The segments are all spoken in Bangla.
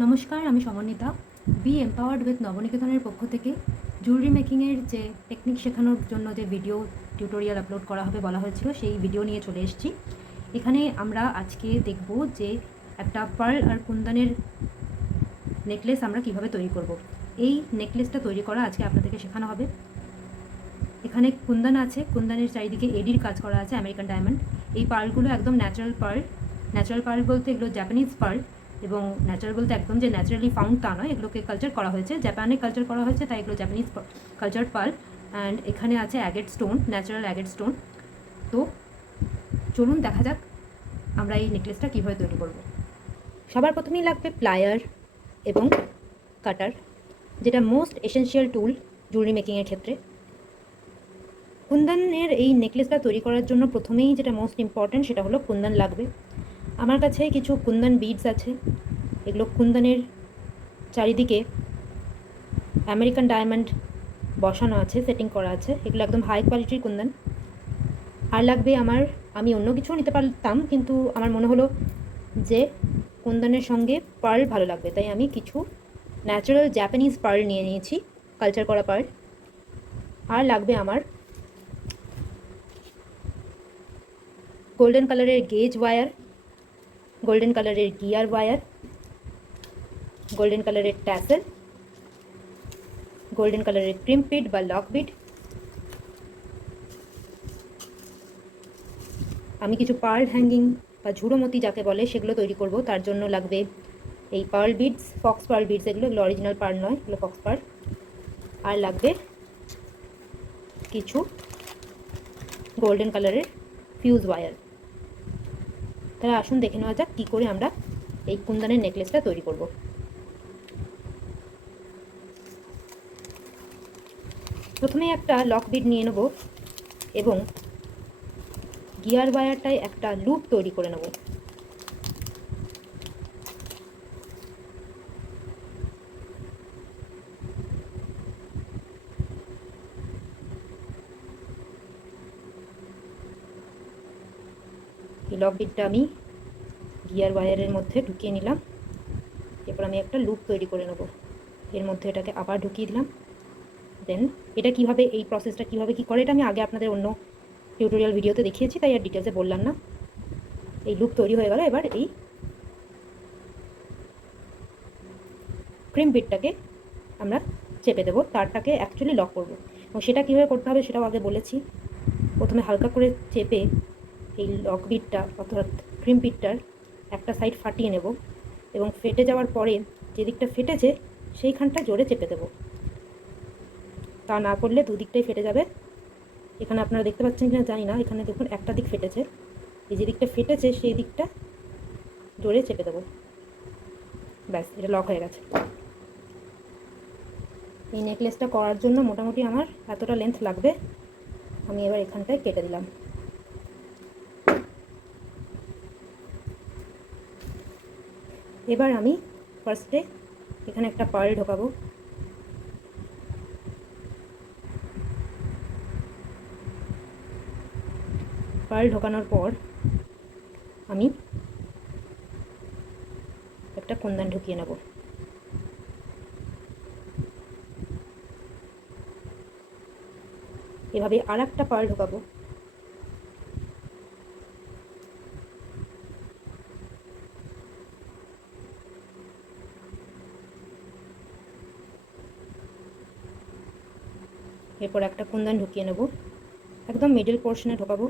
নমস্কার, আমি সমন্বিতা। বি এম্পাওয়ার্ড উইথ নবনিকেতনের পক্ষ থেকে জুয়েলারি মেকিংয়ের যে টেকনিক শেখানোর জন্য যে ভিডিও টিউটোরিয়াল আপলোড করা হবে বলা হয়েছিল, সেই ভিডিও নিয়ে চলে এসেছি। এখানে আমরা আজকে দেখব যে একটা পার্ল আর কুন্দনের নেকলেস আমরা কিভাবে তৈরি করব। এই নেকলেসটা তৈরি করা আজকে আপনাদেরকে শেখানো হবে। এখানে কুন্দন আছে, কুন্দনের চারিদিকে এডির কাজ করা আছে, আমেরিকান ডায়মন্ড। এই পার্লগুলো একদম ন্যাচারাল পার্ল। ন্যাচারাল পার্ল বলতে এগুলো জাপানিজ পার্ল, এবং ন্যাচারাল বলতে একদম যে ন্যাচারালি ফাউন্ড তা নয়, এগুলোকে কালচার করা হয়েছে, জাপানে কালচার করা হয়েছে, তাই এগুলো জাপানিজ কালচার পার্ল। অ্যান্ড এখানে আছে agate stone, natural agate stone. তো চলুন দেখা যাক আমরা এই নেকলেসটা কীভাবে তৈরি করব। সবার প্রথমেই লাগবে প্লায়ার এবং কাটার, যেটা মোস্ট এসেনশিয়াল টুল জুয়েলারি মেকিংয়ের ক্ষেত্রে। কুন্দনের এই নেকলেসটা তৈরি করার জন্য প্রথমেই যেটা মোস্ট ইম্পর্ট্যান্ট সেটা হলো কুন্দন লাগবে। আমার কাছে কিছু কুন্দন বিডস আছে, এগুলো কুন্দনের চারিদিকে আমেরিকান ডায়মন্ড বসানো আছে, সেটিং করা আছে, এগুলো একদম হাই কোয়ালিটির কুন্দন। আর লাগবে আমি অন্য কিছুও নিতে পারতাম, কিন্তু আমার মনে হলো যে কুন্দনের সঙ্গে পার্ল ভালো লাগবে, তাই আমি কিছু ন্যাচারাল জাপানিজ পার্ল নিয়ে নিয়েছি, কালচার করা পার্ল। আর লাগবে আমার গোল্ডেন কালারের গেজ ওয়্যার, গোল্ডেন কালারের গিয়ার ওয়্যার, গোল্ডেন কালারের ট্যাসেল, গোল্ডেন কালারের ক্রিম বিড বা লক বিড। আমি কিছু পার্ল হ্যাঙ্গিং বা ঝুড়োমতি যাকে বলে সেগুলো তৈরি করব, তার জন্য লাগবে এই pearl beads, faux pearl beads, এগুলো অরিজিনাল পার্ল নয়, এগুলো ফক্স পার্ল। আর লাগবে কিছু গোল্ডেন কালারের ফিউজ ওয়্যার। তাহলে আসুন দেখে নেওয়া যাক কী করে আমরা এই কুন্দনের নেকলেসটা তৈরি করব। প্রথমে একটা লক বিড নিয়ে নেব এবং গিয়ার ওয়্যারটায় একটা লুপ তৈরি করে নেব। এই লক বিডটা আমি গিয়ার ওয়্যারের মধ্যে ঢুকিয়ে নিলাম, এরপর আমি একটা লুপ তৈরি করে নেব, এর মধ্যে এটাকে আবার ঢুকিয়ে দিলাম। দেন এটা কিভাবে, এই প্রসেসটা কিভাবে কি করে, এটা আমি আগে আপনাদের অন্য টিউটোরিয়াল ভিডিওতে দেখিয়েছি, তাই আর ডিটেলসে বললাম না। এই লুপ তৈরি হয়ে গেল। এবার এই ক্রিম বিটটাকে আমরা চেপে দেবো, তারটাকে অ্যাকচুয়ালি লক করব, এবং সেটা কীভাবে করতে হবে সেটাও আগে বলেছি। প্রথমে হালকা করে চেপে এই লক বিটটা অর্থাৎ ক্রিম বিটটার একটা সাইড ফাটিয়ে নেব, এবং ফেটে যাওয়ার পরে যে দিকটা ফেটেছে সেইখানটা জোরে চেপে দেব। তা না করলে দুদিকটাই ফেটে যাবে। এখানে আপনারা দেখতে পাচ্ছেন কিনা জানি না, এখানে দেখুন একটা দিক ফেটেছে, এই যে দিকটা ফেটেছে সেই দিকটা জোরে চেপে দেবো। ব্যাস, এটা লক হয়ে গেছে। এই নেকলেসটা করার জন্য মোটামুটি আমার এতটা লেন্থ লাগবে। আমি এবার এখানটায় কেটে দিলাম। এবার আমি ফার্স্টে এখানে একটা পার্ল ঢোকাবো। পার্ল ঢোকানোর পর আমি একটা কুন্দন ঢুকিয়ে নেব। এভাবে আর একটা পার্ল ঢোকাবো। এরপর একটা কুন্দন ঢুকিয়ে নেব, একদম মিডল পোর্শনে ঢোকাবো।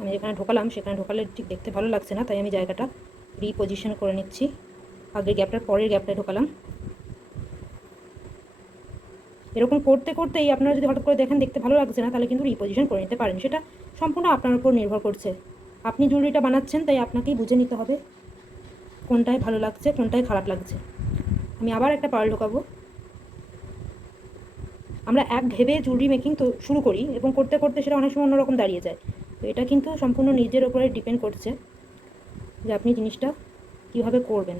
আমি যেখানে ঢোকালাম সেখানে ঢোকালে ঠিক দেখতে ভালো লাগছে না, তাই আমি জায়গাটা রিপোজিশন করে নিচ্ছি। আগের গ্যাপটার পরের গ্যাপটায় ঢোকালাম। এরকম করতে করতেই আপনারা যদি হঠাৎ করে দেখেন দেখতে ভালো লাগছে না, তাহলে কিন্তু রিপোজিশন করে নিতে পারেন, সেটা সম্পূর্ণ আপনার উপর নির্ভর করছে। আপনি জুয়েলারিটা বানাচ্ছেন, তাই আপনাকেই বুঝে নিতে হবে কোনটায় ভালো লাগছে কোনটায় খারাপ লাগছে। আমি আবার একটা পার্ল ঢোকাবো। আমরা এক ভেবে জুয়েলারি মেকিং তো শুরু করি, এবং করতে করতে সেটা অনেক সময় অন্যরকম দাঁড়িয়ে যায়। তো এটা কিন্তু সম্পূর্ণ নিজের ওপরে ডিপেন্ড করছে যে আপনি জিনিসটা কীভাবে করবেন।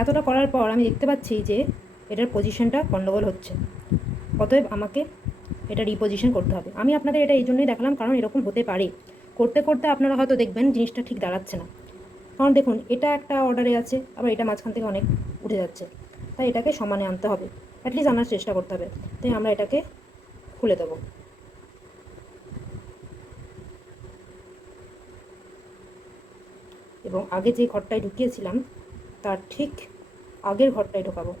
এতটা করার পর আমি দেখতে পাচ্ছি যে এটার পজিশনটা গণ্ডগোল হচ্ছে, অতএব আমাকে এটা রিপোজিশন করতে হবে। আমি আপনাদের এটা এই জন্যই দেখালাম কারণ এরকম হতে পারে, করতে করতে আপনারা হয়তো দেখবেন জিনিসটা ঠিক দাঁড়াচ্ছে না। কারণ দেখুন এটা একটা অর্ডারে আছে, আবার এটা মাঝখান থেকে অনেক উঠে যাচ্ছে, তাই এটাকে সমানে আনতে হবে, অ্যাটলিস্ট আনার চেষ্টা করতে হবে। তাই আমরা এটাকে খুলে দেবো এবং আগে যে ঘরটায় ঢুকিয়েছিলাম তার ঠিক আগের ঘরটায় ঢোকাবো।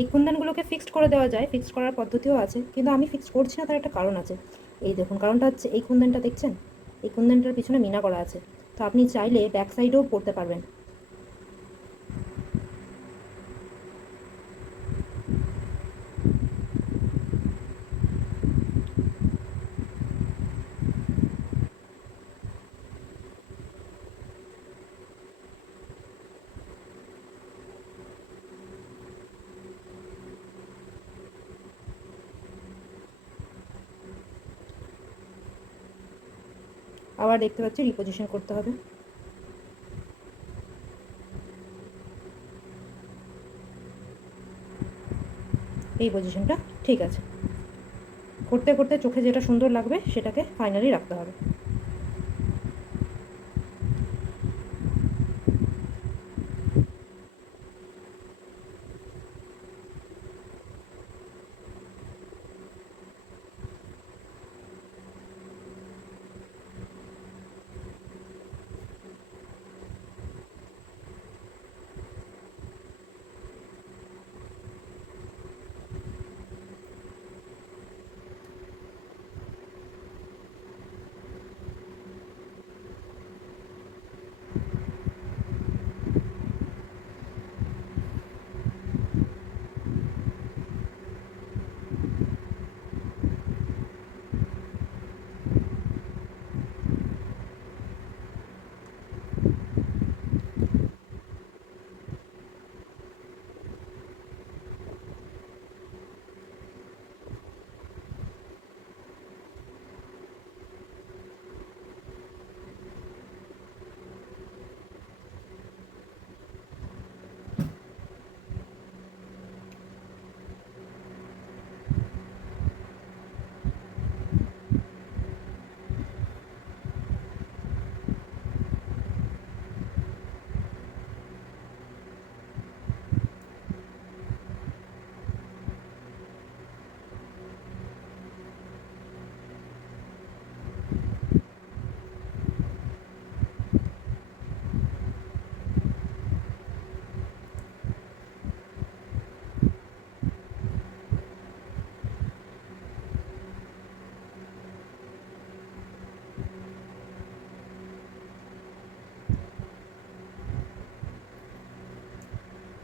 এই কুন্দনগুলোকে ফিক্সড করে দেওয়া যায়, ফিক্সড করার পদ্ধতিও আছে, কিন্তু আমি ফিক্সড করছি না, তার একটা কারণ আছে। এই দেখুন কারণটা হচ্ছে এই কুন্দনটা দেখছেন, এই কুন্দনটার পিছনে মিনা করা আছে, তো আপনি চাইলে ব্যাক সাইডেও পরতে পারবেন। আবার দেখতে পাচ্ছি রিপোজিশন করতে হবে। এই পজিশনটা ঠিক আছে, করতে করতে চোখে যেটা সুন্দর লাগবে সেটাকে ফাইনালি রাখতে হবে।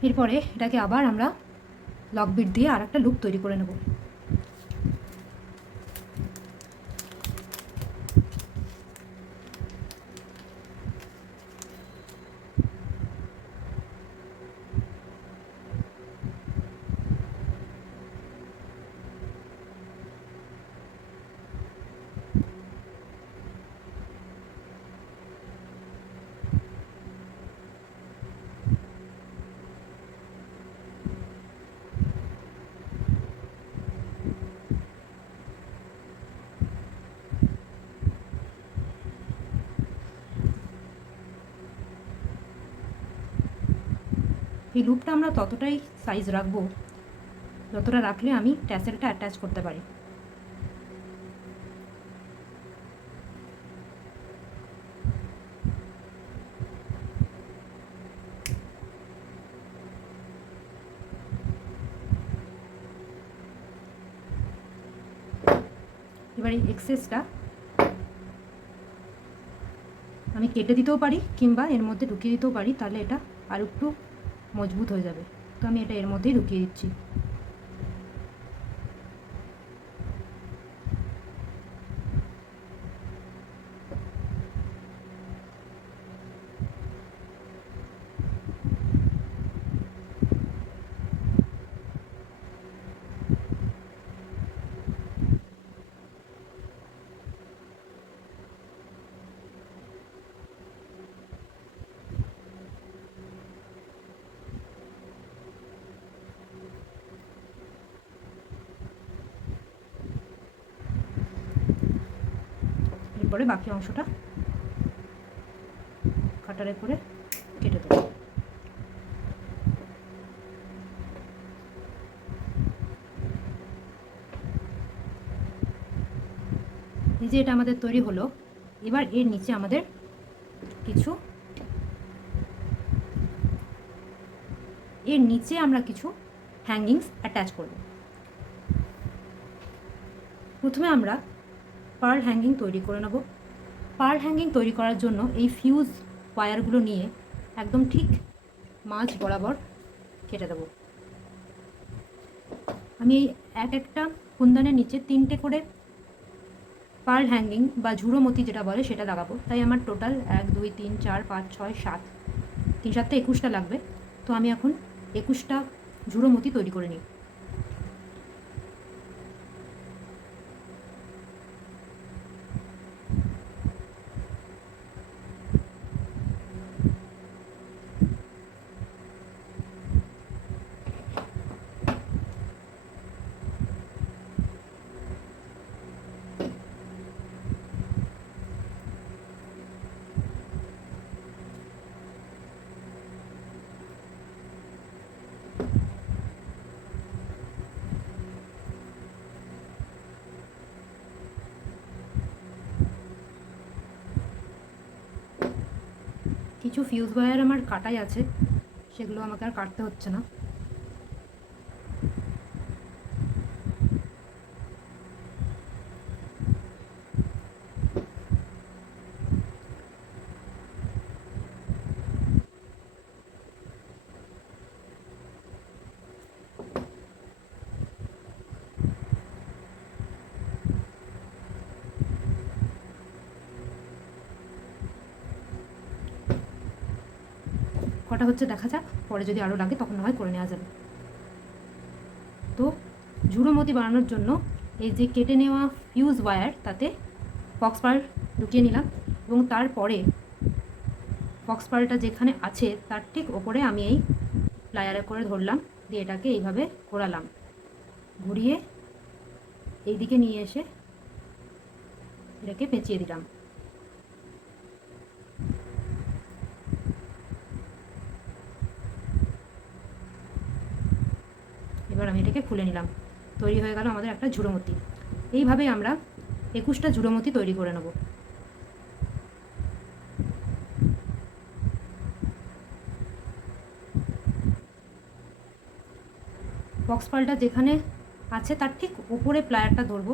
এরপরে এটাকে আবার আমরা লক বিট দিয়ে আর একটা লুপ তৈরি করে নেব। এই লুপটা আমরা ততটাই সাইজ রাখবো যতটা রাখলে আমি ট্যাসেলটা অ্যাটাচ করতে পারি। এবার এই এক্সেসটা আমি কেটে দিতেও পারি কিংবা এর মধ্যে ঢুকিয়ে দিতেও পারি, তাহলে এটা আর একটু মজবুত হয়ে যাবে। তো আমি এটা এর মধ্যেই ঢুকিয়ে দিচ্ছি। এরপরে বাকি অংশটা কাটারে করে কেটে দেবো। এই যে এটা আমাদের তৈরি হলো। এবার এর নিচে আমাদের আমরা কিছু হ্যাঙ্গিংস অ্যাটাচ করব। প্রথমে আমরা পার্ল হ্যাঙ্গিং তৈরি করে নেব। পার্ল হ্যাঙ্গিং তৈরি করার জন্য এই ফিউজ ওয়্যারগুলো নিয়ে একদম ঠিক মাঝ বরাবর কেটে দেব। আমি এই একটা কুন্দনের নিচে 3টে করে পার্ল হ্যাঙ্গিং বা ঝুড়ো মতি যেটা বলে সেটা লাগাবো। তাই আমার টোটাল 1 2 3 4 5 6 7 3 7 21টা লাগবে। তো আমি এখন 21টা ঝুড়ো মতি তৈরি করে নিই। কিছু ফিউজ ওয়্যার আমার কাটাই আছে, সেগুলো আমাকে আর কাটতে হচ্ছে না। কটা হচ্ছে দেখা যাক, পরে যদি আরও লাগে তখন না হয় করে নেওয়া যাবে। তো ঝুড়ো মতি বানানোর জন্য এই যে কেটে নেওয়া ফিউজ ওয়্যার তাতে ফক্স পার্ল ঢুকিয়ে নিলাম এবং তারপরে ফক্স পার্লটা যেখানে আছে তার ঠিক ওপরে আমি এই প্লায়ারে করে ধরলাম, দিয়ে এটাকে এইভাবে ঘোরালাম, ঘুরিয়ে এই দিকে নিয়ে এসে এটাকে পেঁচিয়ে দিলাম। এবার আমি এটাকে খুলে নিলাম, তৈরি হয়ে গেল আমাদের একটা ঝুড়োমতি। এইভাবেই আমরা 21টা ঝুড়োমতি তৈরি করে নেব। বক্স পালটা যেখানে আছে তার ঠিক উপরে প্লায়ারটা ধরবো,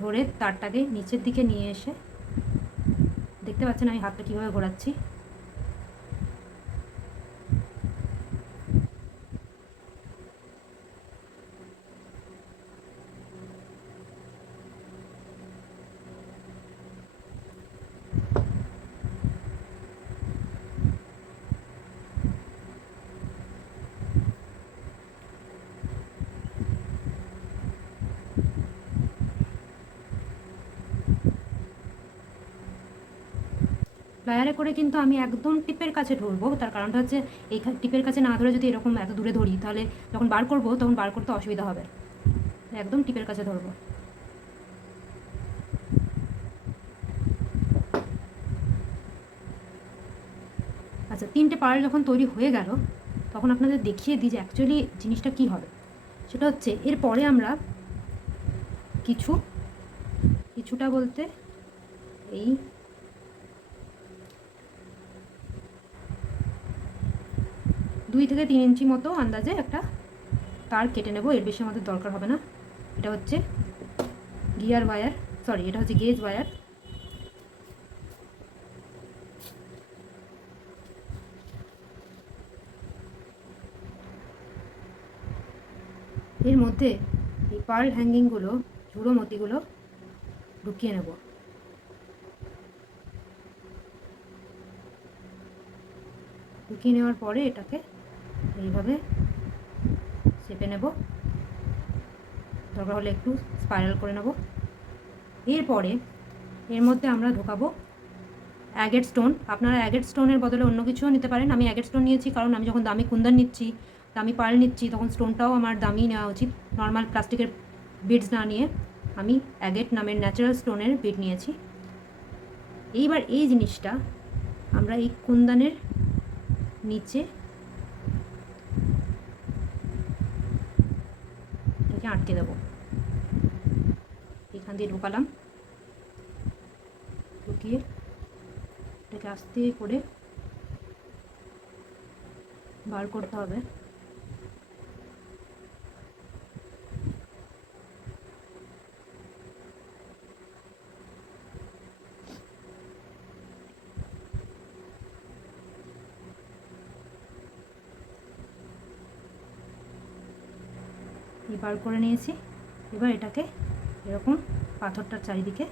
ধরে তারটাকে নিচের দিকে নিয়ে এসে, দেখতে পাচ্ছেন আমি হাতটা কীভাবে ঘোরাচ্ছি, প্লায়ারে করে কিন্তু আমি একদম টিপের কাছে ধরবো। তার কারণটা হচ্ছে এই টিপের কাছে না ধরে যদি এরকম এত দূরে ধরি তাহলে যখন বার করবো তখন বার করতে অসুবিধা হবে, একদম টিপের কাছে ধরবো। আচ্ছা, 3টে পার্ল যখন তৈরি হয়ে গেল তখন আপনাদের দেখিয়ে দিই যে অ্যাকচুয়ালি জিনিসটা কী হবে। সেটা হচ্ছে এরপরে আমরা কিছুটা বলতে এই 2 থেকে 3 ইঞ্চি মতো আন্দাজে একটা তার কেটে নেব, এর বেশি আমাদের দরকার হবে না। এটা হচ্ছে গিয়ার ওয়্যার, সরি এটা হচ্ছে গেজ ওয়্যার। এর মধ্যে এই পার্ল হ্যাঙ্গিংগুলো, ঝুড়ো মতিগুলো ঢুকিয়ে নেব। ঢুকিয়ে নেওয়ার পরে এটাকে এইভাবে চেপে নেব, দরকার হলে একটু স্পাইরাল করে নেব। এরপরে এর মধ্যে আমরা ঢোকাবো অ্যাগেট স্টোন। আপনারা অ্যাগেট স্টোনের বদলে অন্য কিছুও নিতে পারেন। আমি অ্যাগেট স্টোন নিয়েছি কারণ আমি যখন দামি কুন্দন নিচ্ছি, দামি পার্ল নিচ্ছি, তখন স্টোনটাও আমার দামি নেওয়া উচিত। নর্মাল প্লাস্টিকের বিডস না নিয়ে আমি অ্যাগেট নামের ন্যাচারাল স্টোনের বিড নিয়েছি। এইবার এই জিনিসটা আমরা এই কুন্দানের নিচে এটাকে আটকে দেবো। এখান দিয়ে ঢোকালাম, ঢুকিয়ে এটাকে আস্তে করে বার করতে হবে। বার করে নিয়েছি। এবার এটাকে এরকম পাথরটার চারিদিকে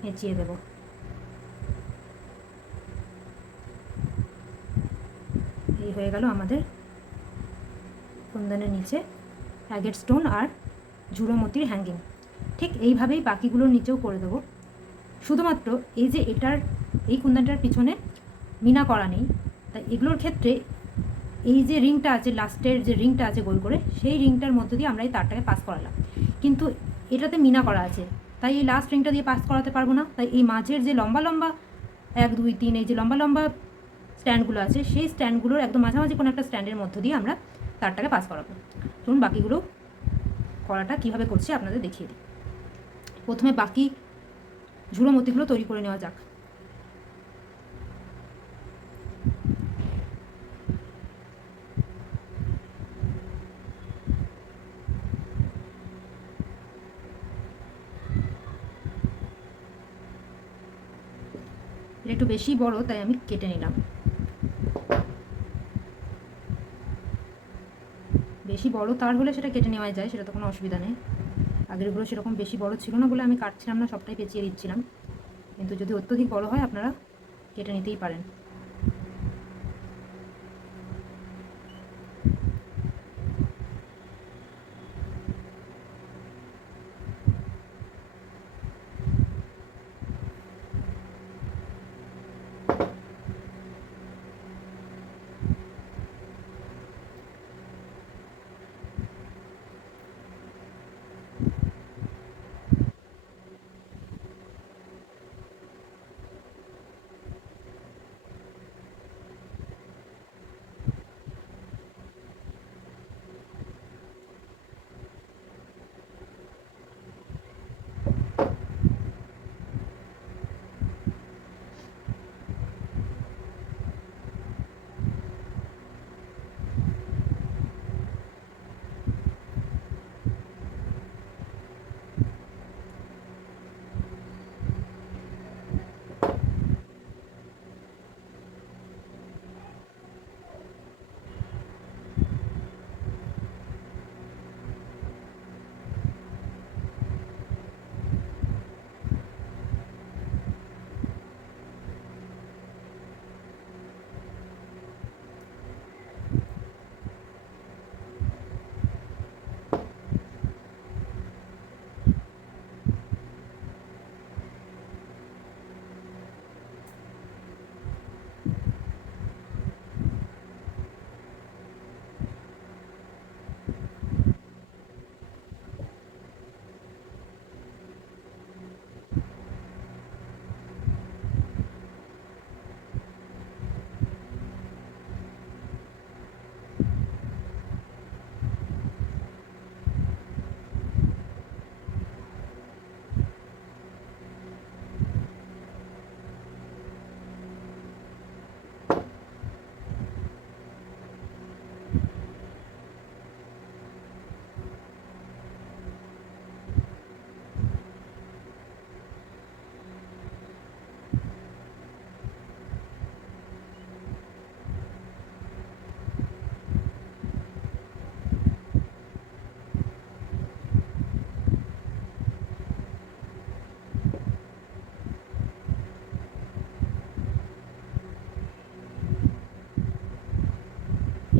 পেঁচিয়ে দেব। এই হয়ে গেল আমাদের কুন্দনের নিচে অ্যাগেট স্টোন আর ঝুড়ো মতির হ্যাঙ্গিং। ঠিক এইভাবেই বাকিগুলোর নিচেও করে দেবো। শুধুমাত্র এই যে এই কুন্দনটার পিছনে মিনা করা নেই, তাই এগুলোর ক্ষেত্রে এই যে রিংটা আছে, লাস্টের যে রিংটা আছে গোল করে, সেই রিংটার মধ্যে দিয়ে আমরা এই তারটাকে পাস করালাম। কিন্তু এটাতে মিনা করা আছে, তাই এই লাস্ট রিংটা দিয়ে পাস করাতে পারবো না। তাই এই মাঝের যে লম্বা লম্বা 1 2 3 এই যে লম্বা লম্বা স্ট্যান্ডগুলো আছে, সেই স্ট্যান্ডগুলোর একদম মাঝামাঝি কোনো একটা স্ট্যান্ডের মধ্য দিয়ে আমরা তারটাকে পাস করাবো। চলুন বাকিগুলো করাটা কীভাবে করছি আপনাদের দেখিয়ে দিই। প্রথমে বাকি ঝুড়ো মতিগুলো তৈরি করে নেওয়া যাক। এটা একটু বেশি বড়, তাই আমি কেটে নিলাম। বেশি বড় তার হলে সেটা কেটে নেওয়া যায়, সেটা তো কোনো অসুবিধা নেই। আগেরগুলো সেরকম বেশি বড় ছিল না বলে আমি কাটছিলাম না, সবটাই পেঁচিয়ে দিচ্ছিলাম। কিন্তু যদি অত্যধিক বড় হয় আপনারা কেটে নিতেই পারেন।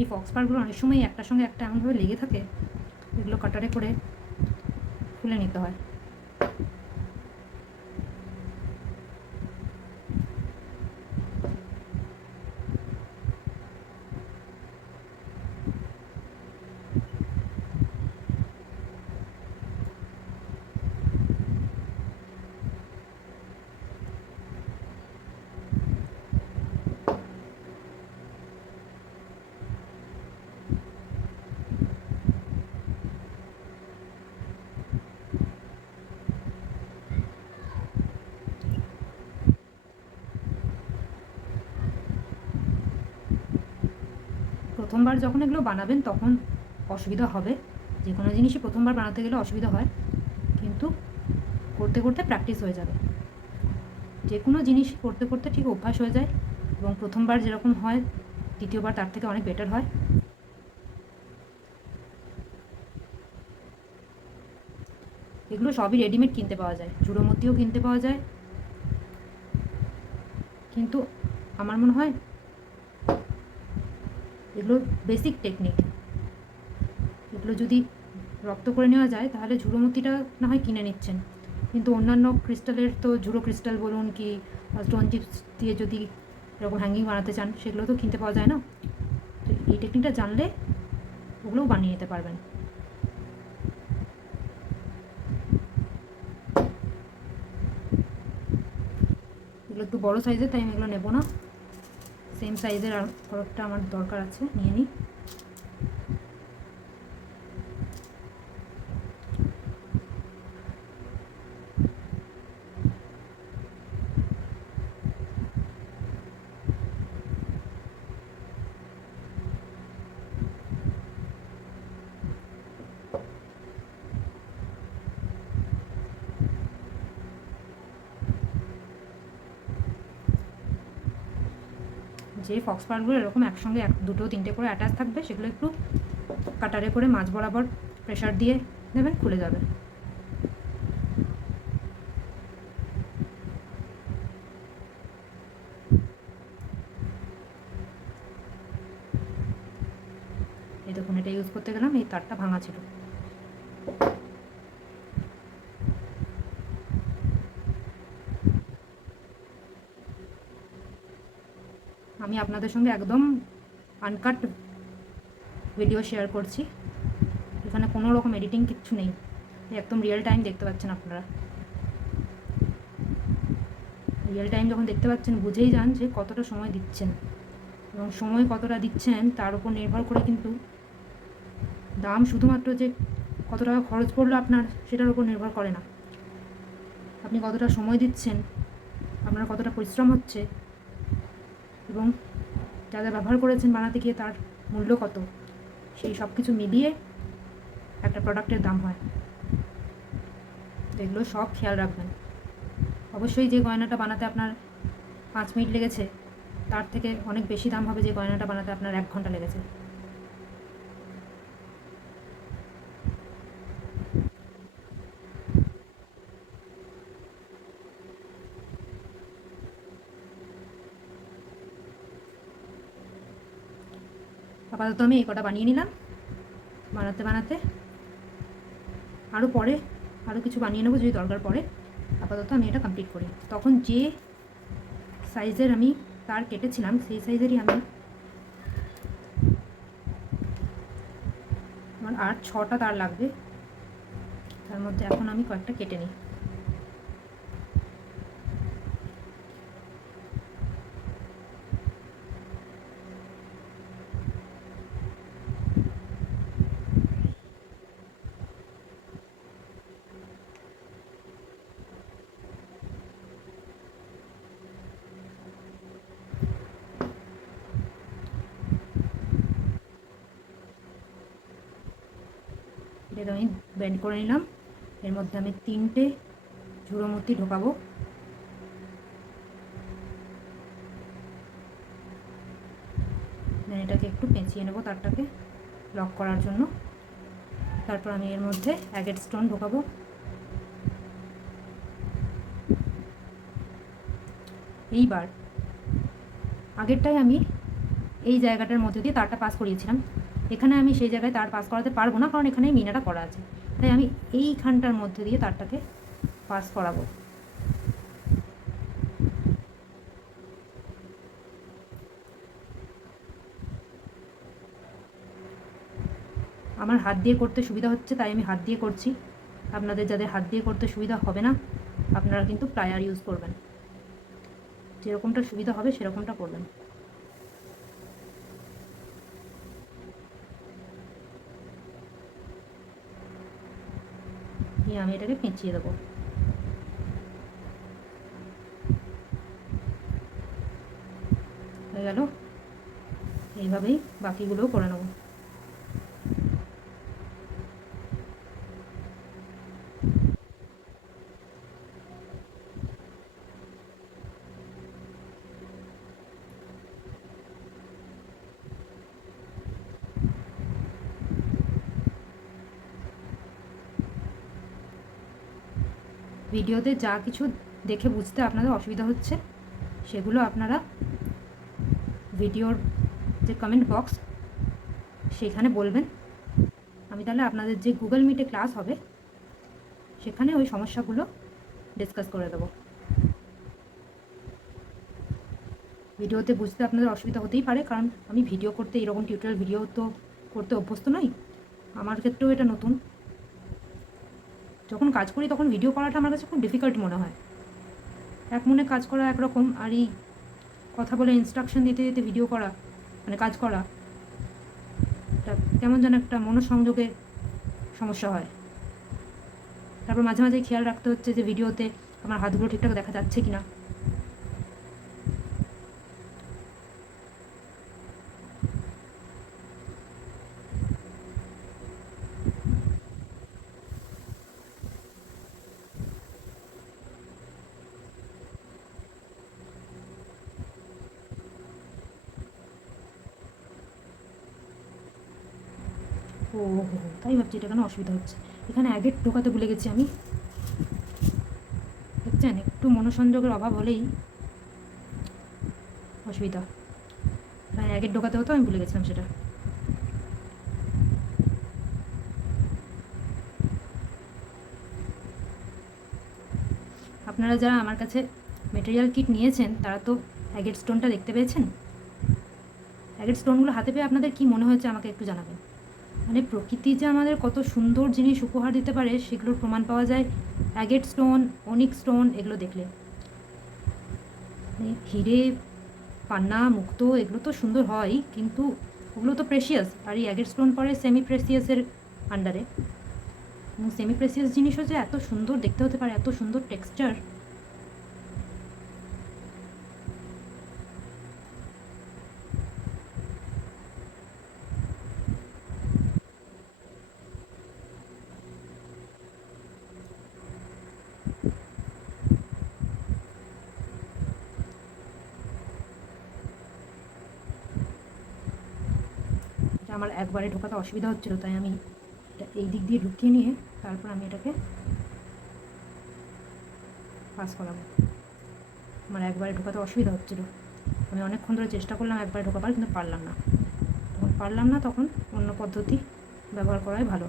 এই ফক্সপারগুলো অনেক সময় একটার সঙ্গে একটা এমনভাবে লেগে থাকে, এগুলো কাটারে করে খুলে নিতে হয়। প্রথমবার যখন এগুলো বানাবেন তখন অসুবিধা হবে, যে কোনো জিনিসই প্রথমবার বানাতে গেলে অসুবিধা হয়, কিন্তু করতে করতে প্র্যাকটিস হয়ে যাবে। যে কোনো জিনিস করতে করতে ঠিক অভ্যাস হয়ে যায়, এবং প্রথমবার যেরকম হয় দ্বিতীয়বার তার থেকে অনেক বেটার হয়। এগুলো সবই রেডিমেড কিনতে পাওয়া যায়, জুড়োমতিও কিনতে পাওয়া যায়, কিন্তু আমার মনে হয় এগুলো বেসিক টেকনিক, এগুলো যদি রপ্ত করে নেওয়া যায় তাহলে ঝুড়োমতিটা না হয় কিনে নিচ্ছেন, কিন্তু অন্যান্য ক্রিস্টালের তো ঝুড়ো ক্রিস্টাল বলুন কি স্টোন চিপস দিয়ে যদি এরকম হ্যাঙ্গিং বানাতে চান সেগুলো তো কিনতে পাওয়া যায় না। তো এই টেকনিকটা জানলে ওগুলোও বানিয়ে নিতে পারবেন। এগুলো একটু বড়ো সাইজের, তাই আমি এগুলো নেবো না, সেম সাইজের আর খড়গটা আমার দরকার আছে, নিয়ে নিই। যে ফক্স পার্টগুলো এরকম একসঙ্গে দুটো তিনটে করে অ্যাটাচ থাকবে সেগুলো একটু কাটারে করে মাছ বরাবর প্রেশার দিয়ে দেবেন, খুলে যাবে। এই দেখুন, এটা ইউজ করতে গেলাম, এই তারটা ভাঙা ছিল। আমি আপনাদের সঙ্গে একদম আনকাট ভিডিও শেয়ার করছি, এখানে কোনো রকম এডিটিং কিচ্ছু নেই, একদম রিয়েল টাইম দেখতে পাচ্ছেন আপনারা। রিয়েল টাইম যখন দেখতে পাচ্ছেন বুঝেই যান যে কতটা সময় দিচ্ছেন, এবং সময় কতটা দিচ্ছেন তার উপর নির্ভর করে কিন্তু দাম শুধুমাত্র যে কত টাকা খরচ পড়লো আপনার সেটার উপর নির্ভর করে না, আপনি কতটা সময় দিচ্ছেন, আপনার কতটা পরিশ্রম হচ্ছে, এবং যা যা ব্যবহার করেছেন বানাতে গিয়ে তার মূল্য কত, সেই সব কিছু মিলিয়ে একটা প্রোডাক্টের দাম হয়। তো এগুলো সব খেয়াল রাখবেন। অবশ্যই যে গয়নাটা বানাতে আপনার 5 মিনিট লেগেছে তার থেকে অনেক বেশি দাম হবে যে গয়নাটা বানাতে আপনার 1 ঘন্টা লেগেছে। আপাতত আমি এই কটা বানিয়ে নিলাম, বানাতে বানাতে আরও পরে আরও কিছু বানিয়ে নেবো যদি দরকার পড়ে। আপাতত আমি এটা কমপ্লিট করি। তখন যে সাইজের আমি তার কেটেছিলাম সেই সাইজেরই আমি আমার আর 6টা তার লাগবে, তার মধ্যে এখন আমি কয়েকটা কেটে নিই। এটা আমি ব্যান্ড করে নিলাম, এর মধ্যে আমি 3টে ঝুড়োমতি ঢোকাবো। এটাকে একটু পেঁচিয়ে নেবো তারটাকে লক করার জন্য। তারপর আমি এর মধ্যে অ্যাগেট স্টোন ঢোকাবো। এইবার আগেরটাই আমি এই জায়গাটার মধ্যে দিয়ে তারটা পাস করিয়েছিলাম, এখানে আমি সেই জায়গায় তার পাস করাতে পারবো না, কারণ এখানে মিনাটা করা আছে, তাই আমি এইখানটার মধ্যে দিয়ে তারটাকে পাস করাবো। আমার হাত দিয়ে করতে সুবিধা হচ্ছে তাই আমি হাত দিয়ে করছি, আপনাদের যাদের হাত দিয়ে করতে সুবিধা হবে না আপনারা কিন্তু প্লায়ার ইউজ করবেন, যেরকমটা সুবিধা হবে সেরকমটা করবেন। দিয়ে আমি এটাকে পেঁচিয়ে দেবো। হয়ে গেল, এইভাবে এইভাবেই বাকিগুলোও করে নেব। ভিডিওতে যা কিছু দেখে বুঝতে আপনাদের অসুবিধা হচ্ছে সেগুলো আপনারা ভিডিওর যে কমেন্ট বক্স সেখানে বলবেন। আমি তাহলে আপনাদের যে গুগল মিটে ক্লাস হবে সেখানে ওই সমস্যাগুলো ডিসকাস করে দেবো। ভিডিওতে বুঝতে আপনাদের অসুবিধা হতেই পারে, কারণ আমি ভিডিও করতে এরকম টিউটোরিয়াল ভিডিও তো করতে অভ্যস্ত নই, আমার ক্ষেত্রেও এটা নতুন। যখন কাজ করি তখন ভিডিও করাটা আমার কাছে খুব ডিফিকাল্ট মনে হয়। এক মনে কাজ করা একরকম, আর এই কথা বলে ইনস্ট্রাকশন দিতে দিতে ভিডিও করা মানে কাজ করা, এটা কেমন যেন একটা মনোসংযোগে সমস্যা হয়। তারপর মাঝে মাঝে খেয়াল রাখতে হচ্ছে যে ভিডিওতে আমার হাতগুলো ঠিকঠাক দেখা যাচ্ছে কি না। ও হো, তাই ভাবছি এটা কেন অসুবিধা হচ্ছে। এখানে অ্যাগেট ঢোকাতে ভুলে গেছি আমি। দেখছেন, একটু মনোসংযোগের অভাব হলেই অসুবিধা। এখানে অ্যাগেট ঢোকাতে হতো, আমি ভুলে গেছিলাম সেটা। আপনারা যারা আমার কাছে মেটেরিয়াল কিট নিয়েছেন তারা তো অ্যাগেট স্টোনটা দেখতে পেয়েছেন। অ্যাগেট স্টোনগুলো হাতে পেয়ে আপনাদের কী মনে হয়েছে আমাকে একটু জানাবেন। মানে প্রকৃতি যে আমাদের কত সুন্দর জিনিস উপহার দিতে পারে সেগুলোর প্রমাণ পাওয়া যায় অ্যাগেট স্টোন, অনিক স্টোন এগুলো দেখলে। মানে হিরে, পান্না, মুক্তো এগুলো তো সুন্দর হয়ই, কিন্তু ওগুলো তো প্রেশিয়াস, আর এই অ্যাগেট স্টোন পরে সেমি প্রেসিয়াসের আন্ডারে। এবং সেমি প্রেসিয়াস জিনিসও যে এত সুন্দর দেখতে হতে পারে, এত সুন্দর টেক্সচার। এটা আমার একবারে ঢোকাতে অসুবিধা হচ্ছিলো, তাই আমি এটা এই দিক দিয়ে ঢুকিয়ে নিয়ে তারপর আমি এটাকে পাস করাবো। আমার একবারে ঢোকাতে অসুবিধা হচ্ছিলো, আমি অনেকক্ষণ ধরে চেষ্টা করলাম একবারে ঢোকাবার, কিন্তু পারলাম না। তখন পারলাম না, তখন অন্য পদ্ধতি ব্যবহার করাই ভালো।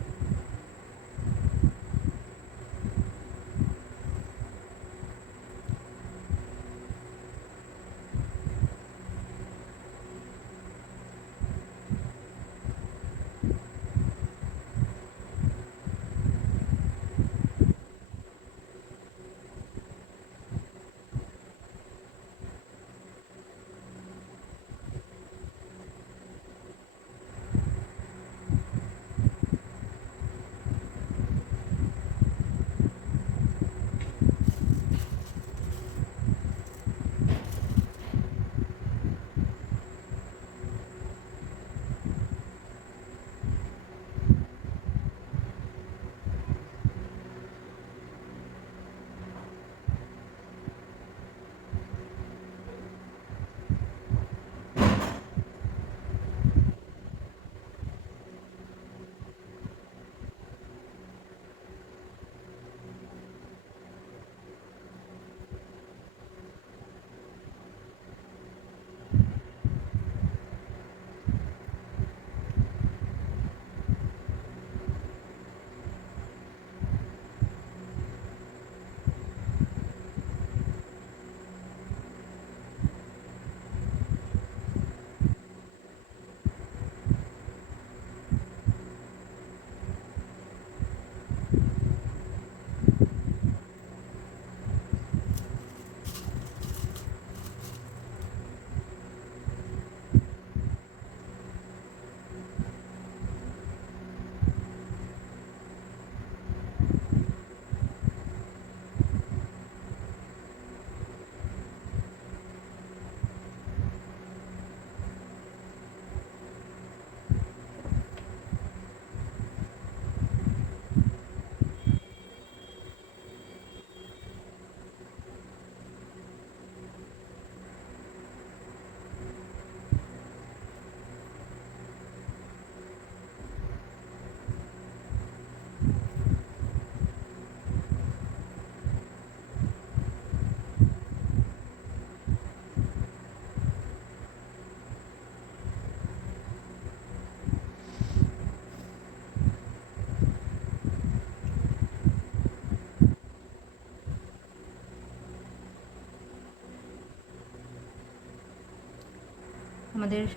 আমাদের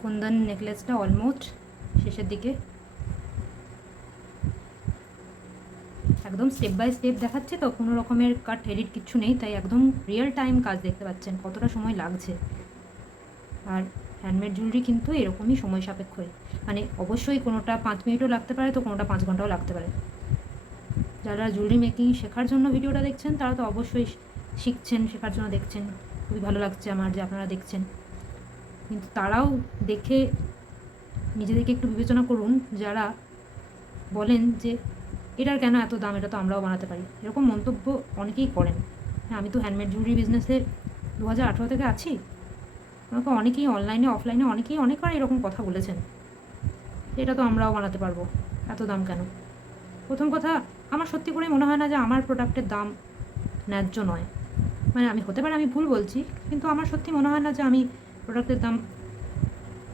কুন্দন নেকলেসটা অলমোস্ট শেষের দিকে। একদম স্টেপ বাই স্টেপ দেখাচ্ছে, তো কোনো রকমের কাট এডিট কিচ্ছু নেই, তাই একদম রিয়েল টাইম কাজ দেখতে পাচ্ছেন কতটা সময় লাগছে। আর হ্যান্ডমেড জুয়েলারি কিন্তু এরকমই সময় সাপেক্ষই, মানে অবশ্যই কোনোটা 5 মিনিটও লাগতে পারে, তো কোনোটা 5 ঘন্টাও লাগতে পারে। যারা জুয়েলারি মেকিং শেখার জন্য ভিডিওটা দেখছেন তারা তো অবশ্যই শিখছেন, শেখার জন্য দেখছেন। খুবই ভালো লাগছে আমার যে আপনারা দেখছেন, কিন্তু তারাও দেখে নিজেদেরকে একটু বিবেচনা করুন, যারা বলেন যে এটার কেন এত দাম, এটা তো আমরাও বানাতে পারি। এরকম মন্তব্য অনেকেই করেন। হ্যাঁ, আমি তো হ্যান্ডমেড জুয়েলারি বিজনেসে 2018 থেকে আছি। আমাকে অনেকেই অনলাইনে অফলাইনে অনেকেই অনেকবার এরকম কথা বলেছেন, এটা তো আমরাও বানাতে পারবো, এত দাম কেন। প্রথম কথা, আমার সত্যি করে মনে হয় না যে আমার প্রোডাক্টের দাম ন্যায্য নয়। মানে আমি হতে পারে আমি ভুল বলছি, কিন্তু আমার সত্যি মনে হয় না যে আমি প্রোডাক্টের দাম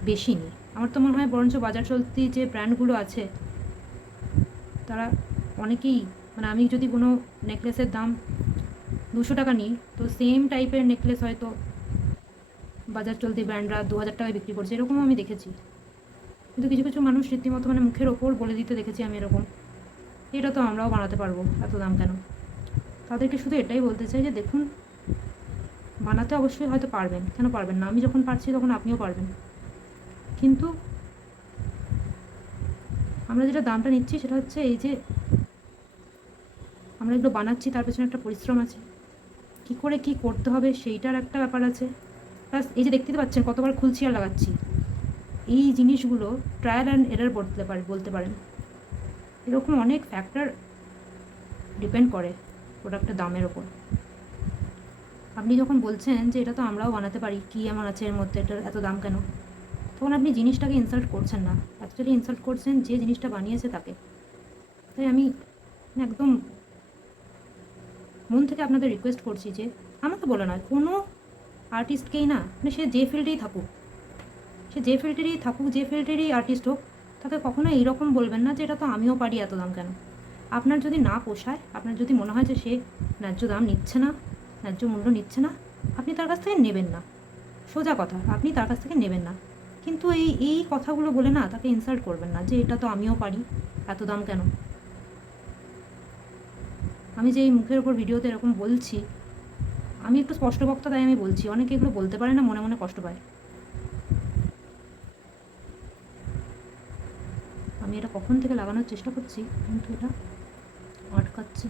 বেশি নিই। আমার তো মনে হয় বরঞ্চ বাজার চলতি যে ব্র্যান্ডগুলো আছে তারা অনেকেই, মানে আমি যদি কোনো নেকলেসের দাম 200 টাকা নিই, তো সেম টাইপের নেকলেস হয়তো বাজার চলতি ব্র্যান্ডরা 2000 টাকায় বিক্রি করছে, এরকমও আমি দেখেছি। কিন্তু কিছু কিছু মানুষ রীতিমতো মানে মুখের ওপর বলে দিতে দেখেছি আমি এরকম, এটা তো আমরাও বানাতে পারবো, এত দাম কেন। তাদেরকে শুধু এটাই বলতে চাই যে দেখুন, বানাতে অবশ্যই হয়তো পারবেন, কেন পারবেন না, আমি যখন পারছি তখন আপনিও পারবেন। কিন্তু আমরা যেটা দামটা নিচ্ছি সেটা হচ্ছে এই যে আমরা এগুলো বানাচ্ছি, তার পেছনে একটা পরিশ্রম আছে, কী করে কী করতে হবে সেইটার একটা ব্যাপার আছে। প্লাস এই যে দেখতে পাচ্ছেন কতবার খুলছি আর লাগাচ্ছি, এই জিনিসগুলো ট্রায়াল অ্যান্ড এরার বলতে পারেন। এরকম অনেক ফ্যাক্টর ডিপেন্ড করে প্রোডাক্টের দামের ওপর। আপনি যখন বলছেন যে এটা তো আমরাও বানাতে পারি, কী এমন আছে এর মধ্যে, এটার এত দাম কেন, তখন আপনি জিনিসটাকে ইনসাল্ট করছেন না, অ্যাকচুয়ালি ইনসাল্ট করছেন যে জিনিসটা বানিয়েছে তাকে। তাই আমি একদম মন থেকে আপনাদের রিকোয়েস্ট করছি যে আমাকে বলে নয়, কোনো আর্টিস্টকেই না, মানে সে যে ফিল্ডেই থাকুক, যে ফিল্ডেরই আর্টিস্ট হোক, তাকে কখনো এইরকম বলবেন না যে এটা তো আমিও পারি, এত দাম কেন। আপনার যদি না পোষায়, আপনার যদি মনে হয় যে সে ন্যায্য দাম নিচ্ছে না, ন্যায্য মূল্য নিচ্ছে না, আপনি তার কাছ থেকে নেবেন না। সোজা কথা, আপনি তার কাছ থেকে নেবেন না। কিন্তু এই কথাগুলো বলে না তাকে ইনসাল্ট করবেন না যে এটা তো আমিও পারি, এত দাম কেন। আমি যে এই মুখের ওপর ভিডিওতে এরকম বলছি, আমি একটু স্পষ্ট বক্তা, তাই আমি বলছি। অনেকে এগুলো বলতে পারে না, মনে মনে কষ্ট পায়। আমি এটা কখন থেকে লাগানোর চেষ্টা করছি, কিন্তু এটা আটকাচ্ছে।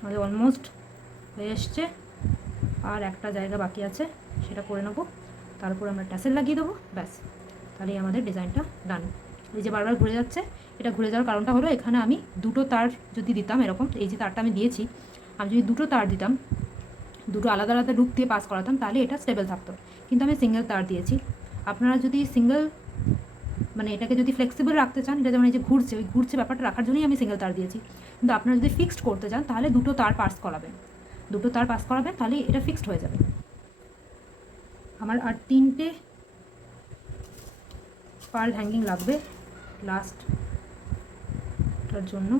আমাদের অলমোস্ট হয়ে এসছে, আর একটা জায়গা বাকি আছে, সেটা করে নেবো। তারপর আমরা ট্যাসেল লাগিয়ে দেবো, ব্যাস, তাহলেই আমাদের ডিজাইনটা ডান। এই যে বারবার ঘুরে যাচ্ছে, এটা ঘুরে যাওয়ার কারণটা হলো এখানে আমি দুটো তার যদি দিতাম এরকম, এই যে তারটা আমি দিয়েছি, আমি যদি দুটো তার দিতাম, দুটো আলাদা আলাদা লুপ দিয়ে পাস করাতাম, তাহলে এটা স্টেবল থাকতো। কিন্তু আমি সিঙ্গেল তার দিয়েছি। আপনারা যদি সিঙ্গেল, মানে এটাকে যদি ফ্লেক্সিবল রাখতে চান, এটা যেমন এই যে ঘুরছে, ওই ঘুরছে ব্যাপারটা রাখার জন্যই আমি সিঙ্গেল তার দিয়েছি। কিন্তু আপনারা যদি ফিক্সড করতে চান তাহলে দুটো তার পাস করাবেন, তাহলে এটা ফিক্সড হয়ে যাবে। আমার আর 3টে পার্ল হ্যাঙ্গিং লাগবে লাস্টটার জন্য।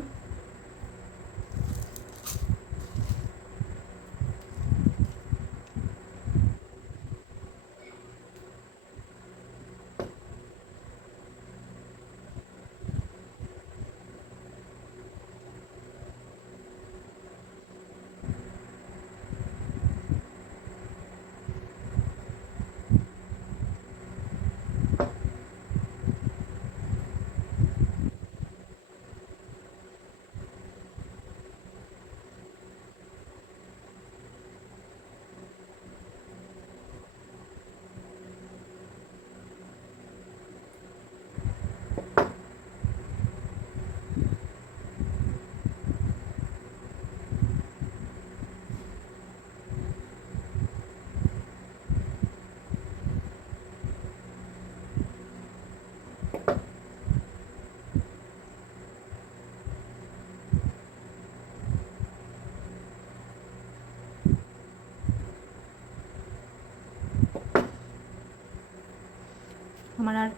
আমার আর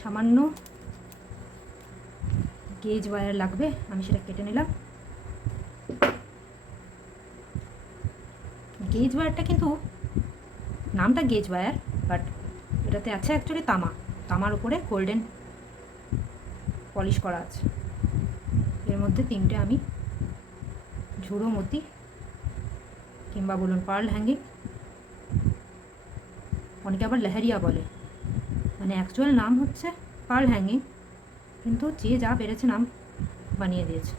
সামান্য গেজ ওয়্যার লাগবে, আমি সেটা কেটে নিলাম। গেজ ওয়্যারটা কিন্তু নামটা গেজ ওয়্যার, বাট এটাতে আছে অ্যাকচুয়ালি তামার উপরে গোল্ডেন পলিশ করা আছে। এর মধ্যে 3টে আমি ঝুড়ো মতি কিংবা বলুন পার্ল হ্যাঙ্গিং, অনেকে আবার লেহেরিয়া বলে, মানে অ্যাকচুয়াল নাম হচ্ছে পার্ল হ্যাঙ্গিং, কিন্তু যে যা পেরেছে নাম বানিয়ে দিয়েছে।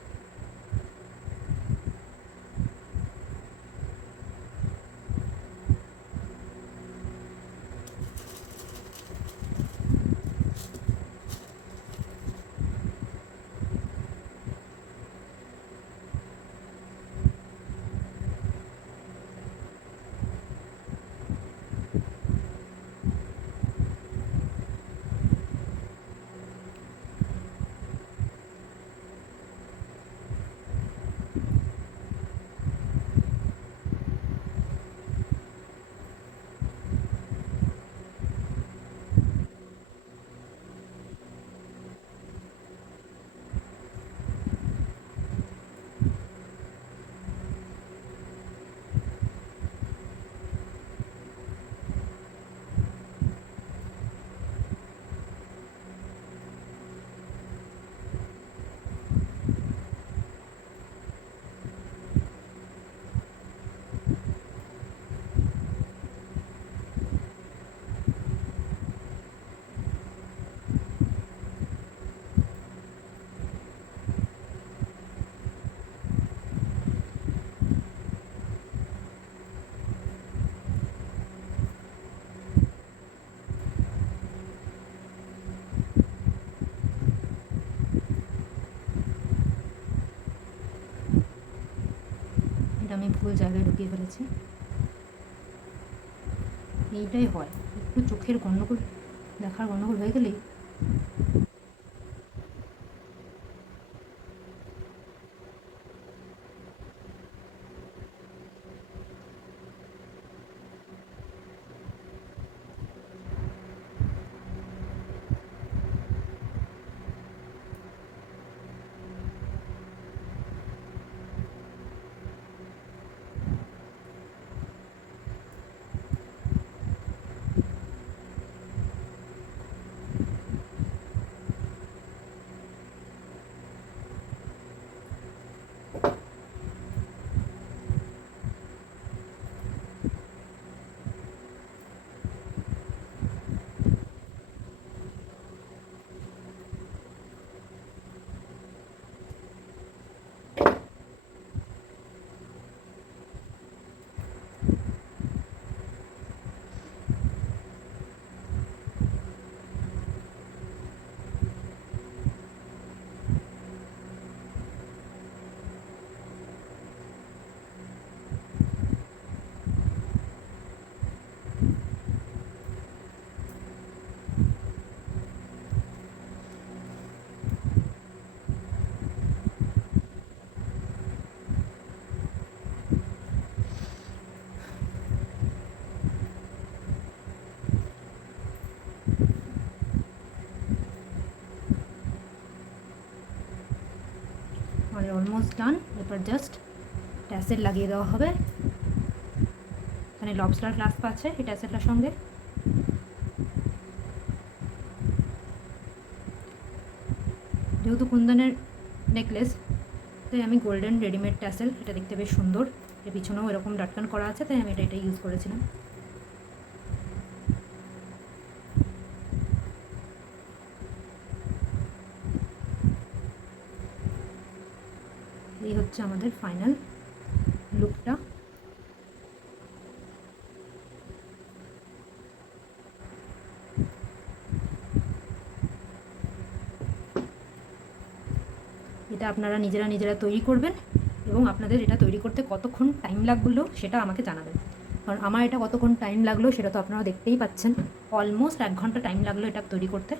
আমি ভুল জায়গায় ঢুকিয়ে ফেলেছি। এইটাই হয়, একটু চোখের গণ্ডগোল, দেখার গণ্ডগোল হয়ে গেলেই অলমোস্ট ডান। এরপর জাস্ট ট্যাসেল লাগিয়ে দেওয়া হবে। এখানে লবস্টার ক্লাস্প আছে এই ট্যাসেলটার সঙ্গে। যেহেতু কুন্দনের নেকলেস, তাই আমি গোল্ডেন রেডিমেড ট্যাসেল, এটা দেখতে বেশ সুন্দর, এর পিছনেও এরকম ডাটকান করা আছে, তাই আমি এটা ইউজ করেছিলাম। এই হচ্ছে আমাদের ফাইনাল লুকটা। এটা আপনারা নিজেরা তৈরি করবেন, এবং আপনাদের এটা তৈরি করতে কতক্ষণ টাইম লাগলো সেটা আমাকে জানাবেন, কারণ আমার এটা কতক্ষণ টাইম লাগলো সেটা তো আপনারা দেখতেই পাচ্ছেন। অলমোস্ট 1 ঘন্টা টাইম লাগলো এটা তৈরি করতে।